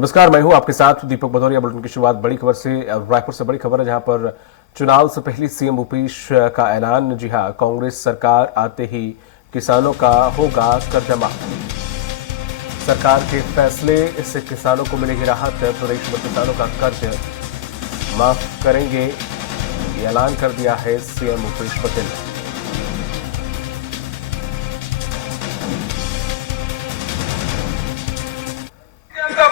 नमस्कार, मैं हूं आपके साथ दीपक भदौरिया। बुलेटिन की शुरुआत बड़ी खबर से, रायपुर से बड़ी खबर है जहां पर चुनाव से पहले सीएम भूपेश का ऐलान। जी हां, कांग्रेस सरकार आते ही किसानों का होगा कर्जा माफ। सरकार के फैसले से किसानों को मिलेगी राहत। प्रदेश में किसानों का कर्ज माफ करेंगे, ये ऐलान कर दिया है सीएम भूपेश बघेल ने।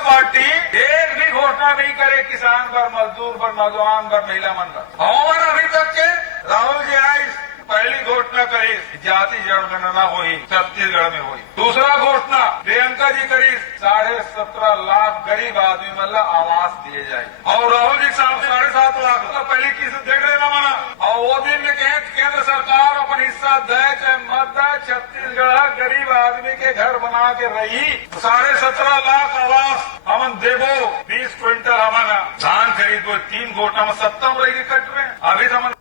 पार्टी एक भी घोषणा नहीं करे किसान पर, मजदूर पर, नौजवान पर, महिला मन पर। और अभी तक के राहुल जी आए पहली घोषणा करे जाति जनगणना हुई, छत्तीसगढ़ में हुई। दूसरा घोषणा प्रियंका जी करी 17.5 लाख गरीब आदमी मतलब आवास दिए जाए। और राहुल जी साहब 7.5 लाख तो पहली किस्त देख रहे ना माना। और वो दिन में कहे केंद्र सरकार अपन हिस्सा दे चाहे मत दे, छत्तीसगढ़ गरीब आदमी के घर बना के रही। 17.5 लाख आवास हमन देवो, 20 क्विंटल हमन धान खरीदो, 3 घोटा में 70 रही कट रहे। अभी हमन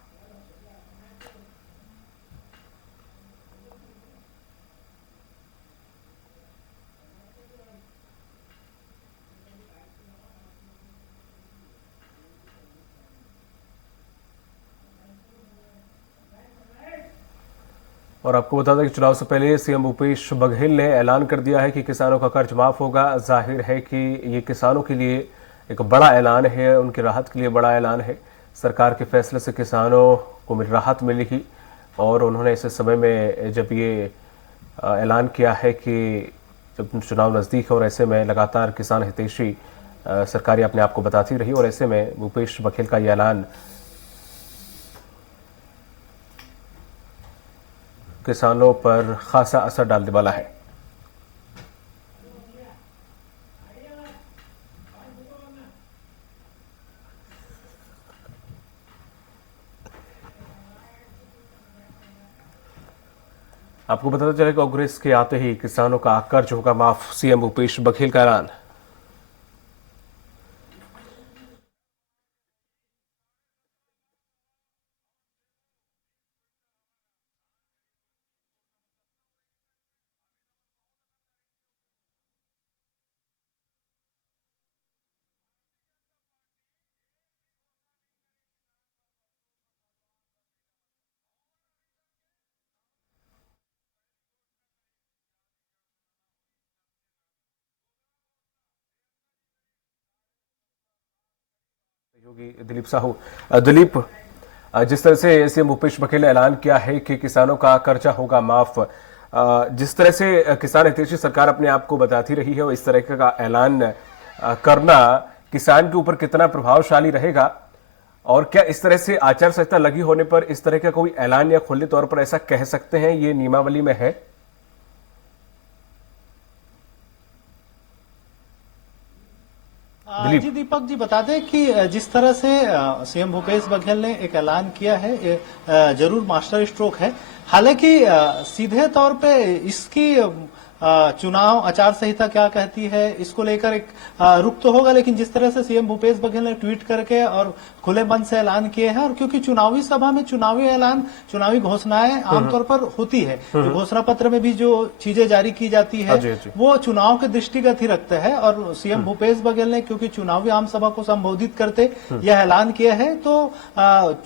और आपको बता दें कि चुनाव से पहले सीएम भूपेश बघेल ने ऐलान कर दिया है कि किसानों का कर्ज माफ होगा। जाहिर है कि ये किसानों के लिए एक बड़ा ऐलान है, उनकी राहत के लिए बड़ा ऐलान है। सरकार के फैसले से किसानों को राहत मिलेगी और उन्होंने ऐसे समय में जब ये ऐलान किया है कि जब चुनाव नज़दीक है और ऐसे में लगातार किसान हितैषी सरकारें अपने आप को बताती रही और ऐसे में भूपेश बघेल का ये ऐलान किसानों पर खासा असर डालने वाला है। आपको बताते चले कांग्रेस के आते ही किसानों का कर्ज होगा माफ, सीएम भूपेश बघेल का ऐलान। योगी दिलीप साहू। दिलीप, जिस तरह से सीएम भूपेश बघेल ने ऐलान किया है कि किसानों का कर्जा होगा माफ, जिस तरह से किसान हितैषी सरकार अपने आप को बताती रही है और इस तरह का ऐलान करना किसान के ऊपर कितना प्रभावशाली रहेगा, और क्या इस तरह से आचार संहिता लगी होने पर इस तरह का कोई ऐलान या खुले तौर पर ऐसा कह सकते हैं ये नियमावली में है? जी दीपक जी, बता दें कि जिस तरह से सीएम भूपेश बघेल ने एक ऐलान किया है, ये जरूर मास्टर स्ट्रोक है। हालांकि सीधे तौर पे इसकी चुनाव आचार संहिता क्या कहती है इसको लेकर एक रुख तो होगा, लेकिन जिस तरह से सीएम भूपेश बघेल ने ट्वीट करके और खुले मन से ऐलान किए हैं, और क्योंकि चुनावी सभा में चुनावी ऐलान, चुनावी घोषणाएं आमतौर पर होती है, तो घोषणा पत्र में भी जो चीजें जारी की जाती है वो चुनाव के दृष्टिगत ही रखते हैं। और सीएम भूपेश बघेल ने क्योंकि चुनावी आम सभा को संबोधित करते यह ऐलान किया है, तो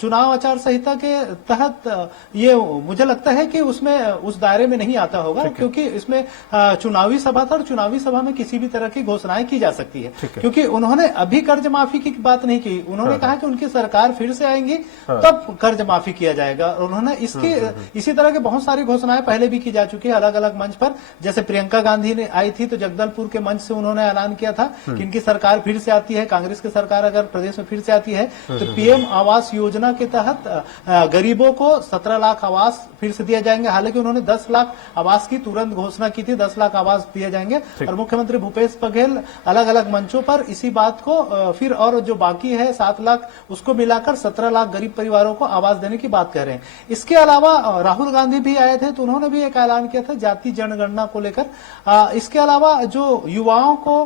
चुनाव आचार संहिता के तहत ये मुझे लगता है कि उसमें उस दायरे में नहीं आता होगा, क्योंकि इसमें चुनावी सभा था और चुनावी सभा में किसी भी तरह की घोषणाएं की जा सकती है। क्योंकि उन्होंने अभी कर्ज माफी की बात नहीं की, उन्होंने कहा कि उनकी सरकार फिर से आएंगी तब कर्ज माफी किया जाएगा। और उन्होंने इसी तरह के बहुत सारी घोषणाएं पहले भी की जा चुकी है अलग अलग मंच पर। जैसे प्रियंका गांधी ने आई थी तो जगदलपुर के मंच से उन्होंने ऐलान किया था कि इनकी सरकार फिर से आती है, कांग्रेस की सरकार अगर प्रदेश में फिर से आती है तो पीएम आवास योजना के तहत गरीबों को 17 लाख आवास फिर से दिए जाएंगे। हालांकि उन्होंने 10 लाख आवास की तुरंत घोषणा की थी, 10 लाख आवास दिए जाएंगे। और मुख्यमंत्री भूपेश बघेल अलग अलग मंचों पर इसी बात को फिर और जो बाकी है 7 लाख उसको मिलाकर 17 लाख गरीब परिवारों को आवास देने की बात कर रहे हैं। इसके अलावा राहुल गांधी भी आए थे तो उन्होंने भी एक ऐलान किया था जाति जनगणना को लेकर। इसके अलावा जो युवाओं को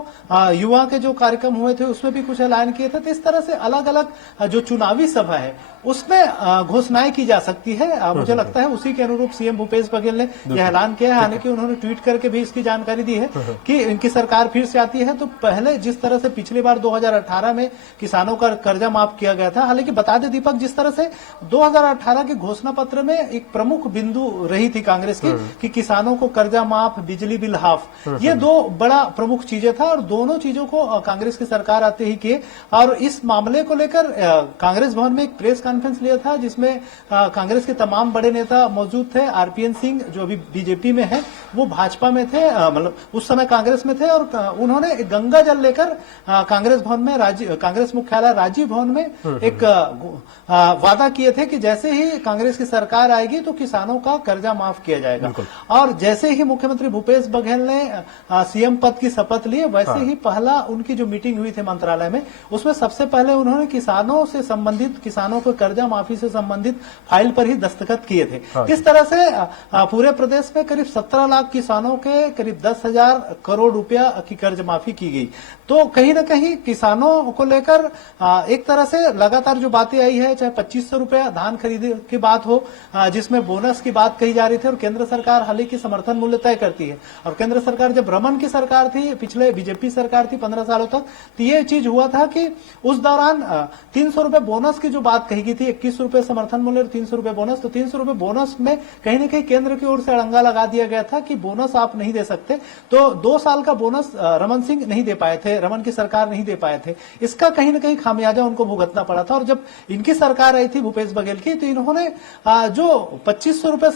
युवा के जो कार्यक्रम हुए थे उसमें भी कुछ ऐलान किए थे। तो इस तरह से अलग अलग जो चुनावी सभा है उसमें घोषणाएं की जा सकती है। मुझे लगता है उसी के अनुरूप सीएम भूपेश बघेल ने यह ऐलान किया है। हालांकि उन्होंने ट्वीट कर करके भी इसकी जानकारी दी है कि इनकी सरकार फिर से आती है तो पहले जिस तरह से पिछली बार 2018 में किसानों का कर्जा माफ किया गया था, हालांकि बता दें दीपक, जिस तरह से 2018 के घोषणा पत्र में एक प्रमुख बिंदु रही थी कांग्रेस की कि किसानों को कर्जा माफ, बिजली बिल हाफ, ये दो बड़ा प्रमुख चीजें था और दोनों चीजों को कांग्रेस की सरकार आते ही किए। और इस मामले को लेकर कांग्रेस भवन में एक प्रेस कॉन्फ्रेंस लिया था जिसमें कांग्रेस के तमाम बड़े नेता मौजूद थे। आरपीएन सिंह जो अभी बीजेपी में है, वो भाजपा में थे, मतलब उस समय कांग्रेस में थे, और उन्होंने गंगा जल लेकर कांग्रेस भवन में, कांग्रेस मुख्यालय राजीव भवन में एक वादा किए थे कि जैसे ही कांग्रेस की सरकार आएगी तो किसानों का कर्जा माफ किया जाएगा। और जैसे ही मुख्यमंत्री भूपेश बघेल ने सीएम पद की शपथ ली, वैसे ही पहला उनकी जो मीटिंग हुई थी मंत्रालय में, उसमें सबसे पहले उन्होंने किसानों से संबंधित, किसानों को कर्जा माफी से संबंधित फाइल पर ही दस्तखत किए थे। इस तरह से पूरे प्रदेश में करीब 17 लाख किसानों के करीब 10,000 करोड़ रुपया की कर्ज माफी की गई। तो कहीं ना कहीं किसानों को लेकर एक तरह से लगातार जो बातें आई है, चाहे 2500 रुपया धान खरीदे की बात हो, जिसमें बोनस की बात कही जा रही थी, और केंद्र सरकार हालांकि समर्थन मूल्य तय करती है। और केंद्र सरकार जब रमन की सरकार थी, पिछले बीजेपी सरकार थी 15 सालों तक, तो ये चीज हुआ था कि उस दौरान 300 रुपए बोनस की जो बात कही गई थी, 21 रुपए समर्थन मूल्य और 300 रुपए बोनस, तो 300 रुपए बोनस में कहीं ना कहीं केंद्र की ओर से अड़ंगा लगा दिया गया था कि बोनस आप नहीं दे सकते। तो 2 साल का बोनस रमन सिंह नहीं दे पाए थे, रमन की सरकार नहीं दे पाए थे। इसका कहीं ना कहीं खामियाजा उनको भुगतना पड़ा था। और जब इनकी सरकार आई थी भूपेश बघेल की, तो इन्होंने जो 2500 रुपए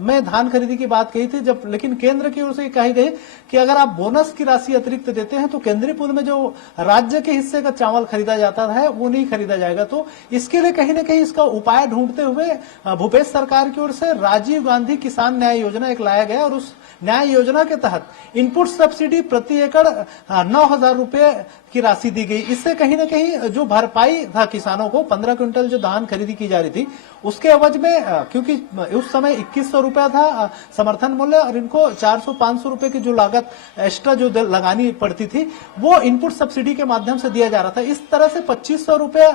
में धान खरीदी की बात कही थी, जब लेकिन केंद्र की ओर से कही गई कि अगर आप बोनस की राशि अतिरिक्त देते हैं तो केंद्रीय पूल में जो राज्य के हिस्से का चावल खरीदा जाता है वो नहीं खरीदा जाएगा। तो इसके लिए कहीं ना कहीं इसका उपाय ढूंढते हुए भूपेश सरकार की ओर से राजीव गांधी किसान न्याय योजना एक लाया गया, और उस न्याय योजना के तहत इनपुट सब्सिडी प्रति एकड़ 9,000 रुपए की राशि दी गई। इससे कहीं ना कहीं जो भरपाई था किसानों को, 15 क्विंटल जो धान खरीदी की जा रही थी उसके एवज में, क्योंकि उस समय 2100 रुपया था समर्थन मूल्य, और इनको 400-500 रुपए की जो लागत एक्स्ट्रा जो लगानी पड़ती थी वो इनपुट सब्सिडी के माध्यम से दिया जा रहा था। इस तरह से 2500 रुपया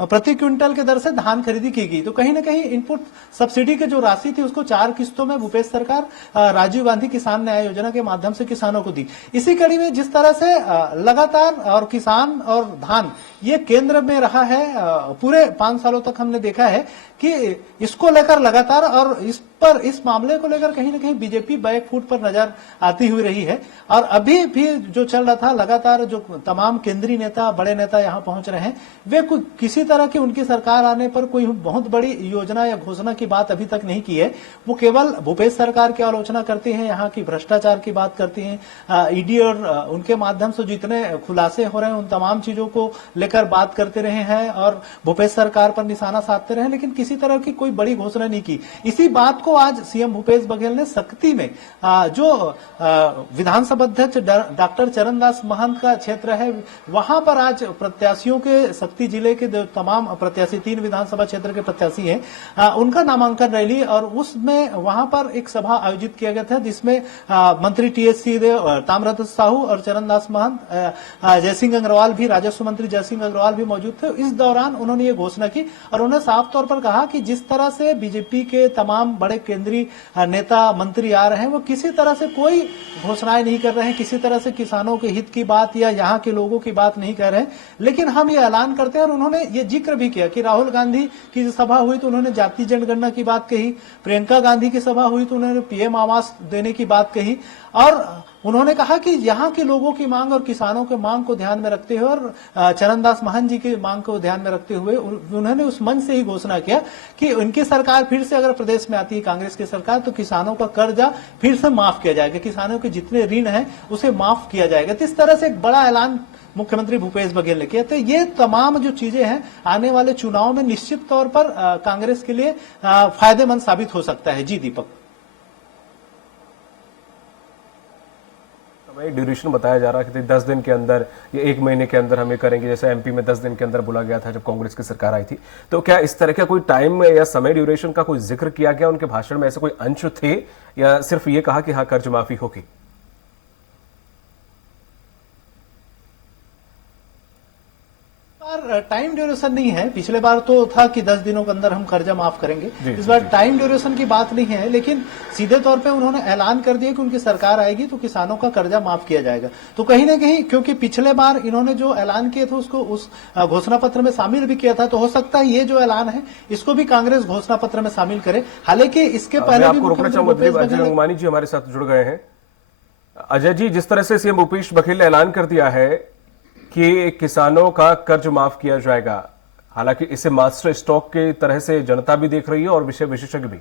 प्रति क्विंटल के दर से धान खरीदी की गई। तो कहीं ना कहीं इनपुट सब्सिडी की जो राशि थी उसको 4 किस्तों में भूपेश सरकार राजीव गांधी किसान न्याय योजना के माध्यम से किसानों को दी। इसी कड़ी में जिस तरह से लगातार और किसान और धान ये केंद्र में रहा है, पूरे 5 सालों तक हमने देखा है कि इसको लेकर लगातार, और इस मामले को लेकर कहीं ना कहीं बीजेपी बैक फुट पर नजर आती हुई रही है। और अभी भी जो चल रहा था, लगातार जो तमाम केंद्रीय नेता, बड़े नेता यहां पहुंच रहे हैं, वे किसी तरह की उनकी सरकार आने पर कोई बहुत बड़ी योजना या घोषणा की बात अभी तक नहीं की है। वो केवल भूपेश सरकार की आलोचना करती है, यहाँ की भ्रष्टाचार की बात करती है, ईडी और उनके माध्यम से जितने खुलासे हो रहे हैं उन तमाम चीजों को लेकर बात करते रहे हैं और भूपेश सरकार पर निशाना साधते रहे, लेकिन किसी तरह की कोई बड़ी घोषणा नहीं की। इसी बात को आज सीएम भूपेश बघेल ने सख्ती में, जो विधानसभा अध्यक्ष डॉक्टर चरणदास महंत का क्षेत्र है, वहां पर आज प्रत्याशियों के, शक्ति जिले के तमाम प्रत्याशी, 3 विधानसभा क्षेत्र के प्रत्याशी हैं, उनका नामांकन रैली, और उसमें वहां पर एक सभा आयोजित किया गया था जिसमें मंत्री टीएस सिंहदेव, ताम्रध्वज साहू और चरणदास महंत, जयसिंह अग्रवाल भी, राजस्व मंत्री जयसिंह अग्रवाल भी मौजूद थे। इस दौरान उन्होंने ये घोषणा की और उन्होंने साफ तौर पर कहा कि जिस तरह से बीजेपी के तमाम बड़े केंद्रीय नेता मंत्री आ रहे हैं, वो किसी तरह से कोई घोषणाएं नहीं कर रहे हैं, किसी तरह से किसानों के हित की बात या यहाँ के लोगों की बात नहीं कर रहे हैं, लेकिन हम ये ऐलान करते हैं। और उन्होंने ये जिक्र भी किया कि राहुल गांधी की सभा हुई तो उन्होंने जाति जनगणना की बात कही, प्रियंका गांधी की सभा हुई तो उन्होंने पीएम आवास देने की बात कही, और उन्होंने कहा कि यहाँ के लोगों की मांग और किसानों के मांग को ध्यान में रखते हुए और चरणदास महंत जी की मांग को ध्यान में रखते हुए उन्होंने उस मंच से ही घोषणा किया कि उनकी सरकार फिर से अगर प्रदेश में आती है, कांग्रेस की सरकार, तो किसानों का कर्जा फिर से माफ किया जाएगा, किसानों के जितने ऋण हैं उसे माफ किया जाएगा। तो इस तरह से एक बड़ा ऐलान मुख्यमंत्री भूपेश बघेल ने किया। तो ये तमाम जो चीजें हैं आने वाले चुनाव में निश्चित तौर पर कांग्रेस के लिए फायदेमंद साबित हो सकता है। जी दीपक, ड्यूरेशन बताया जा रहा है कि 10 दिन के अंदर या 1 महीने के अंदर हमें करेंगे, जैसे एमपी में 10 दिन के अंदर बोला गया था जब कांग्रेस की सरकार आई थी। तो क्या इस तरह का कोई टाइम या समय ड्यूरेशन का कोई जिक्र किया गया उनके भाषण में? ऐसे कोई अंश थे या सिर्फ ये कहा कि हाँ कर्ज माफी होगी? टाइम ड्यूरेशन नहीं है। पिछले बार तो था कि 10 दिनों के अंदर हम कर्जा माफ करेंगे। इस बार टाइम ड्यूरेशन की बात नहीं है, लेकिन सीधे तौर पे उन्होंने ऐलान कर दिया कि उनकी सरकार आएगी तो किसानों का कर्जा माफ किया जाएगा। तो कहीं ना कहीं क्योंकि पिछले बार इन्होंने जो ऐलान किए थे उसको उस घोषणा पत्र में शामिल भी किया था, तो हो सकता है ये जो ऐलान है इसको भी कांग्रेस घोषणा पत्र में शामिल करे। हालांकि इसके पहले भी अजय गंगवानी जी हमारे साथ जुड़ गए हैं। अजय जी, जिस तरह से सीएम भूपेश बघेल ने ऐलान कर दिया है कि किसानों का कर्ज माफ किया जाएगा, हालांकि इसे मास्टर स्ट्रोक की तरह से जनता भी देख रही है और विषय विशेषज्ञ भी।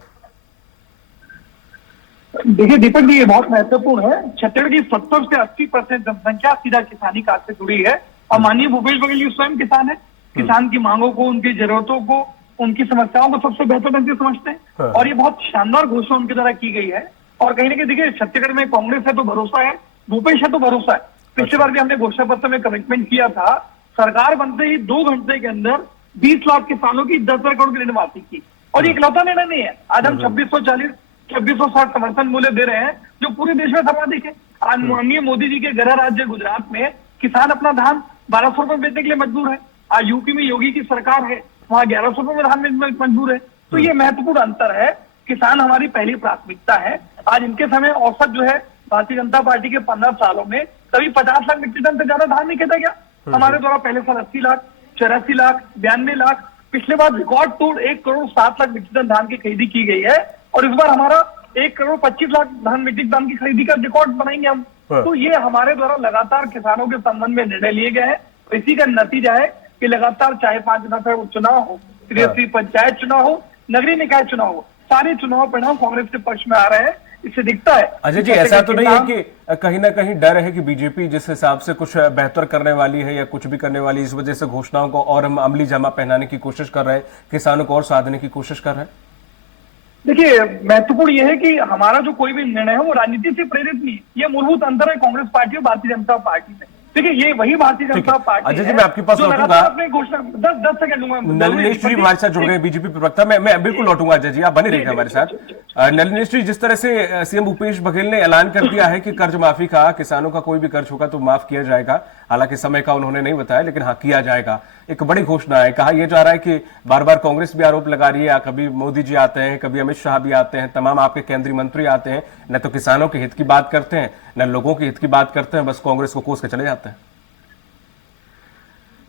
देखिए दीपक जी, ये बहुत महत्वपूर्ण है। छत्तीसगढ़ की 70 से 80% जनसंख्या सीधा किसानी कार्य से जुड़ी है और माननीय भूपेश बघेल जी स्वयं किसान है। किसान की मांगों को, उनकी जरूरतों को, उनकी समस्याओं को सबसे बेहतर ढंग से समझते हैं और ये बहुत शानदार घोषणा उनके द्वारा की गई है। और कहीं ना कहीं देखिए, छत्तीसगढ़ में कांग्रेस है तो भरोसा है, भूपेश है तो भरोसा है। पिछले बार भी हमने घोषणा पत्र में कमिटमेंट किया था, सरकार बनते ही 2 घंटे के अंदर 20 लाख किसानों की 10,000 करोड़ की ऋण माफी की। और ये इकलौता निर्णय नहीं है। आज हम 2660 समर्थन मूल्य दे रहे हैं जो पूरे देश में सर्वाधिक है। आज माननीय मोदी जी के गृह राज्य गुजरात में किसान अपना धान 1200 रुपए बेचने के लिए मजबूर है। आज यूपी में योगी की सरकार है, वहां 1100 रुपए में धान बेचने मजबूर है। तो ये महत्वपूर्ण अंतर है। किसान हमारी पहली प्राथमिकता है। आज इनके समय औसत जो है भारतीय जनता पार्टी के 15 सालों में कभी 50 लाख मीट्रिक टन से ज्यादा धान नहीं खेदा गया। हमारे द्वारा पहले साल 80 लाख, 84 लाख, 92 लाख, पिछले बार रिकॉर्ड तोड़ 1 करोड़ 7 लाख मीट्रिक टन धान की खरीदी की गई है और इस बार हमारा 1 करोड़ 25 लाख धान मीट्रिक टन की खरीदी का रिकॉर्ड बनाएंगे हम। तो ये हमारे द्वारा लगातार किसानों के संबंध में निर्णय लिए गए हैं। इसी का नतीजा है कि लगातार चाहे 5 चुनाव हो, त्रिस्तरीय पंचायत चुनाव हो, नगरीय निकाय चुनाव हो, सारे चुनाव परिणाम कांग्रेस के पक्ष में आ रहे हैं। इससे दिखता है। अजय जी, ऐसा तो नहीं है कि कहीं ना कहीं डर है कि बीजेपी जिस हिसाब से कुछ बेहतर करने वाली है या कुछ भी करने वाली, इस वजह से घोषणाओं को और हम अमली जामा पहनाने की कोशिश कर रहे हैं, किसानों को और साधने की कोशिश कर रहे हैं? देखिए, महत्वपूर्ण यह है कि हमारा जो कोई भी निर्णय है वो राजनीति से प्रेरित नहीं है। ये मूलभूत अंतर है कांग्रेस पार्टी और भारतीय जनता पार्टी में। देखिए, ये वही भारतीय जनता पार्टी अजय जी, मैं आपके पास लौटूंगा। अपने घोषणा 10 सेकंड लूंगा। नलिनेश जी हमारे साथ जुड़ गए, बीजेपी प्रवक्ता। मैं बिल्कुल लौटूंगा अजय जी, आप बने रहिएगा हमारे साथ। नलिनेश जी, जिस तरह से सीएम भूपेश बघेल ने ऐलान कर दिया है कि कर्ज माफी का, किसानों का कोई भी कर्ज होगा तो माफ किया जाएगा, हालांकि समय का उन्होंने नहीं बताया, लेकिन हाँ किया जाएगा, एक बड़ी घोषणा है। कहा यह जा रहा है कि बार बार कांग्रेस भी आरोप लगा रही है, कभी मोदी जी आते हैं, कभी अमित शाह भी आते हैं, तमाम आपके केंद्रीय मंत्री आते हैं, न तो किसानों के हित की बात करते हैं न लोगों के हित की बात करते हैं, बस कांग्रेस को कोस के चले जाते हैं।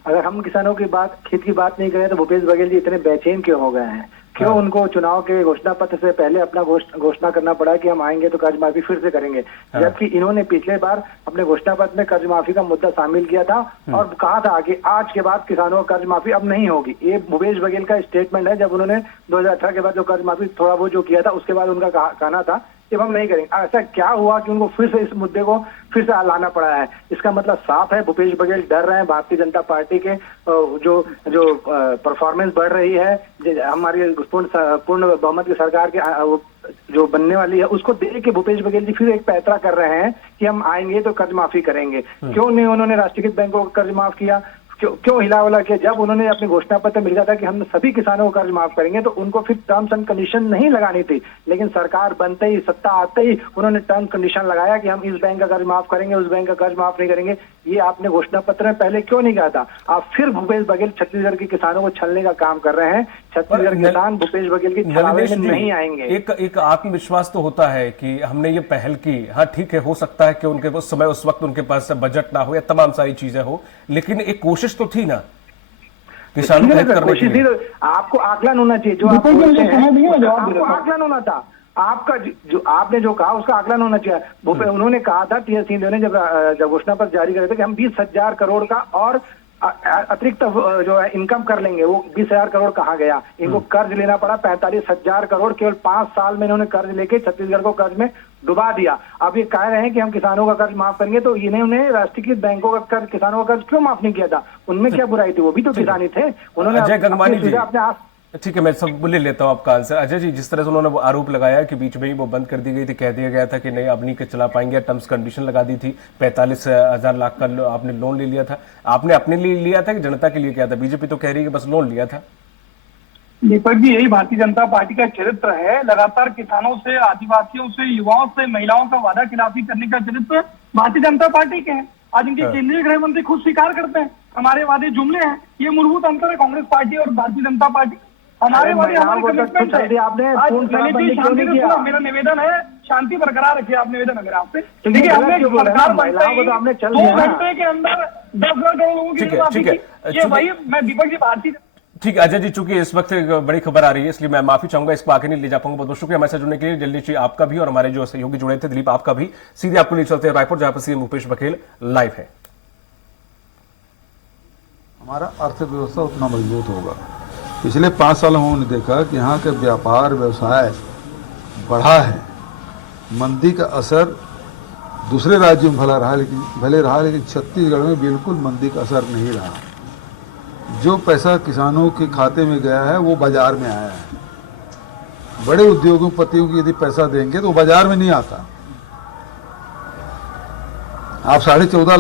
अगर हम किसानों की बात, हित की बात नहीं करें तो भूपेश बघेल जी इतने बेचैन क्यों हो गए हैं? क्यों उनको चुनाव के घोषणा पत्र से पहले अपना घोषणा करना पड़ा कि हम आएंगे तो कर्ज माफी फिर से करेंगे, जबकि इन्होंने पिछले बार अपने घोषणा पत्र में कर्ज माफी का मुद्दा शामिल किया था और कहा था कि आज के बाद किसानों को कर्ज माफी अब नहीं होगी। ये भूपेश बघेल का स्टेटमेंट है। जब उन्होंने 2018 के बाद जो कर्ज माफी थोड़ा बहुत जो किया था उसके बाद उनका कहना था कि हम नहीं करेंगे। ऐसा क्या हुआ कि उनको फिर से इस मुद्दे को फिर से लाना पड़ा है? इसका मतलब साफ है, भूपेश बघेल डर रहे हैं भारतीय जनता पार्टी के जो परफॉर्मेंस बढ़ रही है, हमारी पूर्ण बहुमत की सरकार के जो बनने वाली है, उसको देख के भूपेश बघेल जी फिर एक पैतरा कर रहे हैं कि हम आएंगे तो कर्ज माफी करेंगे। क्यों नहीं उन्होंने राष्ट्रीयकृत बैंकों का कर्ज माफ किया? क्यों हिलावला किया? जब उन्होंने अपने घोषणा पत्र में लिखा था कि हम सभी किसानों को कर्ज माफ करेंगे तो उनको फिर टर्म्स एंड कंडीशन नहीं लगानी थी, लेकिन सरकार बनते ही, सत्ता आते ही उन्होंने टर्म कंडीशन लगाया कि हम इस बैंक का कर्ज माफ करेंगे, उस बैंक का कर्ज माफ नहीं करेंगे। ये आपने घोषणा पत्र में पहले क्यों नहीं कहा था? आप फिर भूपेश बघेल छत्तीसगढ़ के किसानों को छलने का काम कर रहे हैं। छत्तीसगढ़ किसान भूपेश बघेल की छलावे में नहीं आएंगे। एक आत्मविश्वास तो होता है कि हमने ये पहल की। हाँ ठीक है, हो सकता है कि उनके उस समय उस वक्त उनके पास बजट ना हो या तमाम सारी चीजें हो, लेकिन एक कोशिश तो थी ना किसानों को हेल्प करने के लिए। आपको आकलन होना चाहिए, जो आप बोलते हैं आपको आकलन होना था। आपका जो आपने जो कहा उसका आकलन होना चाहिए। उन्होंने कहा था टीएस सिंहदेव ने जब घोषणा पत्र जारी करे थे कि हम 20,000 करोड़ का और अतिरिक्त जो है इनकम कर लेंगे। वो 20,000 करोड़ कहाँ गया? इनको कर्ज लेना पड़ा 45,000 करोड़। केवल 5 साल में इन्होंने कर्ज लेके छत्तीसगढ़ को कर्ज में डुबा दिया। अब ये कह रहे हैं कि हम किसानों का कर्ज माफ करेंगे, तो इन्होंने राष्ट्रीयकृत बैंकों का कर्ज, किसानों का कर्ज क्यों माफ नहीं किया था? उनमें क्या बुराई थी? वो भी तो किसान ही थे। उन्होंने अजय गंगवानी जी, अपने ठीक है, मैं सब ले लेता हूं आपका आंसर। अजय जी, जिस तरह से उन्होंने आरोप लगाया कि बीच में ही वो बंद कर दी गई थी, कह दिया गया था कि नहीं अब नहीं चला पाएंगे, टर्म्स कंडीशन लगा दी थी, 45,000 लाख का आपने लोन ले लिया था। आपने अपने लिए लिया था कि जनता के लिए किया था? बीजेपी तो कह रही है कि बस लोन लिया था। दीपक जी, यही भारतीय जनता पार्टी का चरित्र है। लगातार किसानों से, आदिवासियों से, युवाओं से, महिलाओं का वादा खिलाफी करने का चरित्र भारतीय जनता पार्टी के है। आज इनके केंद्रीय गृह मंत्री खुद स्वीकार करते हैं हमारे वादे जुमले हैं। ये मूलभूत अंतर है कांग्रेस पार्टी और भारतीय जनता पार्टी। हमारे वादे हमारे कमिटमेंट है। आज ललित जी शांति से सुना, मेरा निवेदन है शांति बरकरार रखिए। आप निवेदन अगर आपसे देखिए, हमने सरकार बनते ही 2 घंटे के अंदर 10 करोड़ लोगों की माफी की। ये वही मैं दीपक जी भारतीय। ठीक है अजय जी, चूंकि इस वक्त एक बड़ी खबर आ रही है इसलिए मैं माफी चाहूंगा, इसको आगे नहीं ले जा पाऊंगा। बहुत बहुत शुक्रिया हमारे साथ जुड़ने के लिए। जल्दी जी आपका भी और हमारे जो सहयोगी जुड़े थे दिलीप आपका भी। सीधे आपको ले चलते हैं रायपुर, जहां पर सीएम भूपेश बघेल लाइव है। हमारा अर्थव्यवस्था उतना मजबूत होगा। पिछले 5 साल में हमने देखा कि यहाँ के व्यापार व्यवसाय बढ़ा है। मंदी का असर दूसरे राज्यों में भले रहा लेकिन छत्तीसगढ़ में बिल्कुल मंदी का असर नहीं रहा। जो पैसा किसानों के खाते में गया है वो बाजार में आया है। बड़े उद्योगपतियों को यदि पैसा देंगे तो बाजार में नहीं आता। आप 14.5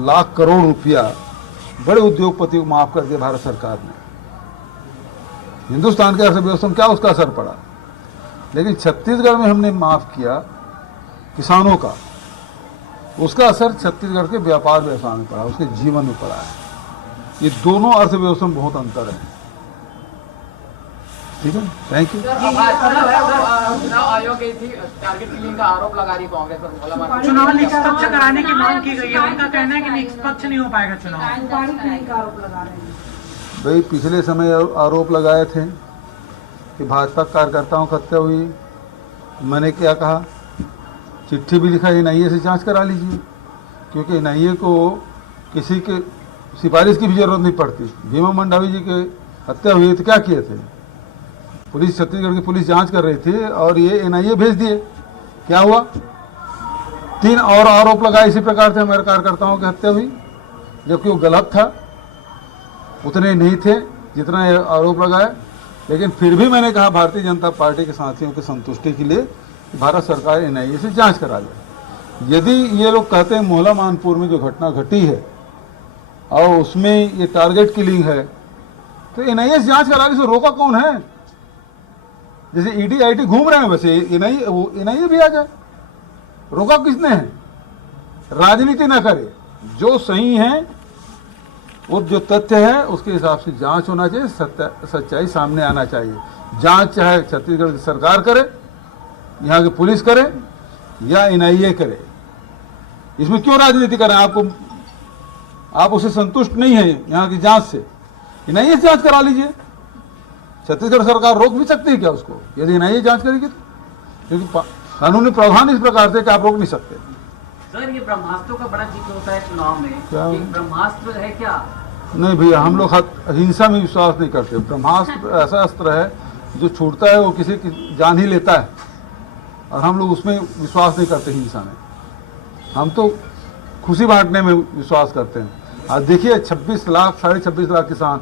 लाख करोड़ रुपया बड़े उद्योगपतियों को माफ कर दिया भारत सरकार ने। हिंदुस्तान के अर्थव्यवस्था में क्या उसका असर पड़ा, लेकिन छत्तीसगढ़ में हमने माफ किया किसानों का, उसका असर छत्तीसगढ़ के व्यापार व्यवसाय में पड़ा, उसके जीवन में पड़ा है। ये दोनों अर्थव्यवस्था में बहुत अंतर है। ठीक है, थैंक यू। चुनाव आयोग थी टारगेट किलिंग का आरोप लगा रही कांग्रेस पर। चुनाव निष्पक्ष कराने की मांग की गई है। उनका कहना है कि निष्पक्ष नहीं हो पाएगा चुनाव। भाई पिछले समय आरोप लगाए थे कि भाजपा कार्यकर्ताओं की हत्या हुई। मैंने क्या कहा, चिट्ठी भी लिखा एनआईए से जांच करा लीजिए, क्योंकि एनआईए को किसी के सिफारिश की भी जरूरत नहीं पड़ती। भीमा मंडावी जी के हत्या हुई तो क्या किए थे, पुलिस छत्तीसगढ़ की पुलिस जांच कर रही थी और ये एनआईए भेज दिए। क्या हुआ, 3 और आरोप लगाए इसी प्रकार से हमारे कार्यकर्ताओं की हत्या हुई, जबकि वो गलत था, उतने नहीं थे जितना ये आरोप लगाए। लेकिन फिर भी मैंने कहा भारतीय जनता पार्टी के साथियों की संतुष्टि के लिए भारत सरकार एनआईए से जांच करा ले। यदि ये लोग कहते हैं मोहला मानपुर में जो घटना घटी है और उसमें ये टारगेट किलिंग है, तो एनआईए से जांच करा ले, इसे रोका कौन है? जैसे ईडी आईटी घूम रहे हैं वैसे एनआईए भी आ जाए, रोका किसने है? राजनीति ना करे, जो सही है वो जो तथ्य है उसके हिसाब से जांच होना चाहिए, सच्चाई सामने आना चाहिए। जांच चाहे छत्तीसगढ़ की सरकार करे, यहाँ की पुलिस करे या एनआईए करे, इसमें क्यों राजनीति करें? आप उससे संतुष्ट नहीं है यहाँ की जांच से, एनआईए से जांच करा लीजिए। छत्तीसगढ़ सरकार रोक भी सकती है क्या उसको, यदि एनआईए जांच करेगी तो? क्योंकि कानूनी प्रावधान इस प्रकार से कि आप रोक नहीं सकते। सर, ये ब्रह्मास्त्रों का बड़ा जिक्र होता है चुनाव में, क्या? ब्रह्मास्त्र है क्या? नहीं भैया, हम लोग हिंसा में विश्वास नहीं करते। ब्रह्मास्त्र ऐसा अस्त्र है जो छूटता है वो किसी की जान ही लेता है, और हम लोग उसमें विश्वास नहीं करते हिंसा में। हम तो खुशी बांटने में विश्वास करते हैं। आज देखिए 26 लाख 26.5 लाख किसान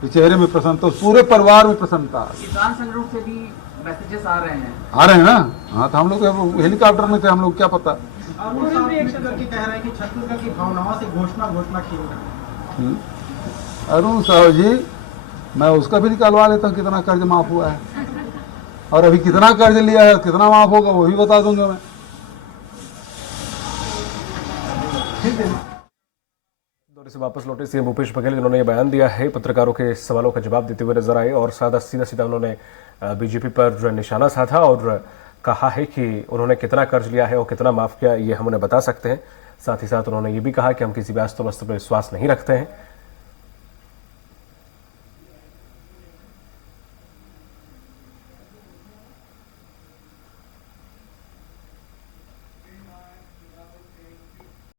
के चेहरे में प्रसन्नता, पूरे परिवार में प्रसन्नता। किसान संगठन से भी मैसेजेस आ रहे हैं ना। हाँ, तो हम लोग हेलीकॉप्टर में थे, हम लोग क्या पता। अरुण साहब रिएक्शन करके कह रहे हैं कि छत्तीसगढ़ की भावनाओं से घोषणा की है। अरुण साहब जी, मैं उसका भी निकलवा लेता हूँ कितना कर्ज माफ हुआ है, और अभी कितना कर्ज लिया है, कितना माफ होगा वो भी बता दूंगा मैं। दौरे से वापस लौटे सीएम भूपेश बघेल, जिन्होंने ये बयान दिया है, पत्रकारों के सवालों का जवाब देते हुए नजर आए और सीधा उन्होंने बीजेपी पर निशाना साधा और कहा है कि उन्होंने कितना कर्ज लिया है और कितना माफ किया ये हम उन्हें बता सकते हैं। साथ ही साथ उन्होंने ये भी कहा कि हम किसी भी वास्तव पर विश्वास नहीं रखते हैं।